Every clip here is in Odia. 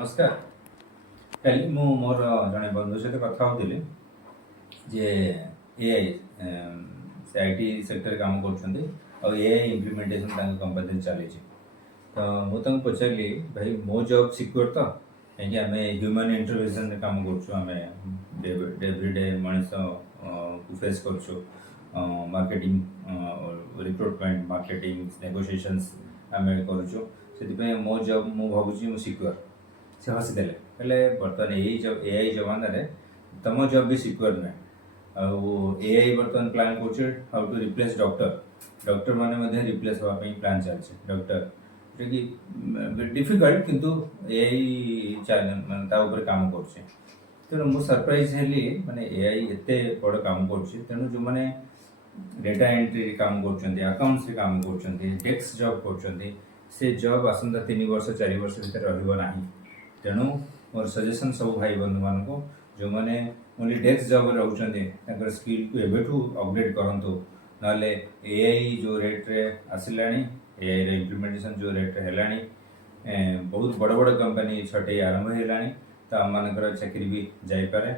नमस्कार। କାଲି ମୁଁ ମୋର ଜଣେ ବନ୍ଧୁ ସହିତ କଥା ହେଉଥିଲି ଯେ ଏଆଇ ସେ ଆଇଟି ସେକ୍ଟରରେ କାମ କରୁଛନ୍ତି ଆଉ ଏଆଇ ଇମ୍ପ୍ଲିମେଣ୍ଟେସନ୍ ତାଙ୍କ କମ୍ପାନୀରେ ଚାଲିଛି। ତ ମୁଁ ତାଙ୍କୁ ପଚାରିଲି, ଭାଇ ମୋ ଜବ୍ ସିକ୍ୟୁର ତ? କାହିଁକି ଆମେ ହ୍ୟୁମାନ୍ ଇଣ୍ଟରଭେନ୍ସନ୍ରେ କାମ କରୁଛୁ, ଆମେ ଏଭ୍ରିଡେ ମଣିଷକୁ ଫେସ୍ କରୁଛୁ, ମାର୍କେଟିଂ, ରିକ୍ରୁଟମେଣ୍ଟ, ମାର୍କେଟିଂ, ନେଗୋସିଏସନ୍ସ ଆମେ କରୁଛୁ। ସେଥିପାଇଁ ମୋ ଜବ୍ ମୁଁ ଭାବୁଛି ମୁଁ ସିକ୍ୟୁର। ସେ ହସିଦେଲେ, କହିଲେ ବର୍ତ୍ତମାନ ଏଆଇ ଜମାନାରେ ତମ ଜବ୍ ବି ସିକ୍ୟୁର ନାହିଁ। ଆଉ ଏଆଇ ବର୍ତ୍ତମାନ ପ୍ଲାନ୍ କରୁଛି ହାଉ ଟୁ ରିପ୍ଲେସ୍ ଡକ୍ଟର ମାନେ ମଧ୍ୟ ରିପ୍ଲେସ୍ ହେବା ପାଇଁ ପ୍ଲାନ୍ ଚାଲିଛି। ଡକ୍ଟର ଯେଉଁଟାକି ଡିଫିକଲ୍ଟ, କିନ୍ତୁ ଏଆଇ ମାନେ ତା ଉପରେ କାମ କରୁଛି। ତେଣୁ ମୁଁ ସରପ୍ରାଇଜ୍ ହେଲି, ମାନେ ଏଆଇ ଏତେ ବଡ଼ କାମ କରୁଛି। ତେଣୁ ଯେଉଁମାନେ ଡେଟା ଏଣ୍ଟ୍ରିରେ କାମ କରୁଛନ୍ତି, ଆକାଉଣ୍ଟସରେ କାମ କରୁଛନ୍ତି, ଡେସ୍କ ଜବ୍ କରୁଛନ୍ତି, ସେ ଜବ୍ ଆସନ୍ତା 3 ବର୍ଷ 4 ବର୍ଷ ଭିତରେ ରହିବ ନାହିଁ। ତେଣୁ ମୋର ସଜେସନ୍ ସବୁ ଭାଇ ବନ୍ଧୁମାନଙ୍କୁ, ଯେଉଁମାନେ ଓନ୍ଲି ଡେସ୍କ ଜବ୍ରେ ରହୁଛନ୍ତି, ତାଙ୍କର ସ୍କିଲ୍କୁ ଏବେଠୁ ଅପଗ୍ରେଡ୍ କରନ୍ତୁ। ନହେଲେ ଏଆଇ ଯେଉଁ ରେଟ୍ରେ ଆସିଲାଣି, ଏଆଇର ଇମ୍ପ୍ଲିମେଣ୍ଟେସନ୍ ଯେଉଁ ରେଟ୍ରେ ହେଲାଣି, ବହୁତ ବଡ଼ ବଡ଼ କମ୍ପାନୀ ଛଟେଇ ଆରମ୍ଭ ହେଇଗଲାଣି। ତ ଆମମାନଙ୍କର ଚାକିରି ବି ଯାଇପାରେ।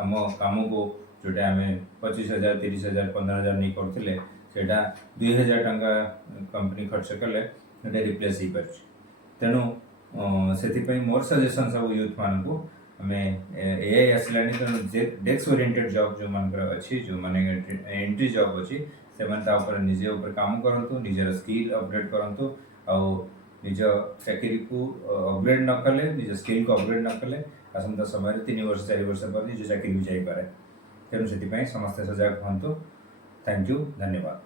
ଆମ କାମକୁ ଯେଉଁଟା ଆମେ 25,000, 30,000, 15,000 ନେଇ କରୁଥିଲେ, ସେଇଟା 2,000 ଟଙ୍କା କମ୍ପାନୀ ଖର୍ଚ୍ଚ କଲେ ସେଇଟା ରିପ୍ଲେସ୍ ହେଇପାରୁଛି। ତେଣୁ ସେଥିପାଇଁ ମୋର ସଜେସନ୍ ସବୁ ୟୁଥ୍ମାନଙ୍କୁ, ଆମେ ଏଆଇ ଆସିଲାଣି, ତେଣୁ ଡେସ୍କ ଓରିଏଣ୍ଟେଡ୍ ଜବ୍ ଯେଉଁମାନଙ୍କର ଅଛି, ଯେଉଁମାନେ ଏଣ୍ଟ୍ରି ଜବ୍ ଅଛି, ସେମାନେ ତା ଉପରେ ନିଜ ଉପରେ କାମ କରନ୍ତୁ, ନିଜର ସ୍କିଲ୍ ଅପଗ୍ରେଡ୍ କରନ୍ତୁ। ଆଉ ନିଜ ଚାକିରିକୁ ଅପଗ୍ରେଡ୍ ନ କଲେ, ନିଜ ସ୍କିଲ୍କୁ ଅପଗ୍ରେଡ୍ ନ କଲେ, ଆସନ୍ତା ସମୟରେ 3 ବର୍ଷ 4 ବର୍ଷ ପରେ ନିଜ ଚାକିରି ବି ଯାଇପାରେ। ତେଣୁ ସେଥିପାଇଁ ସମସ୍ତେ ସଜାଗ ହୁଅନ୍ତୁ। ଥ୍ୟାଙ୍କ ୟୁ, ଧନ୍ୟବାଦ।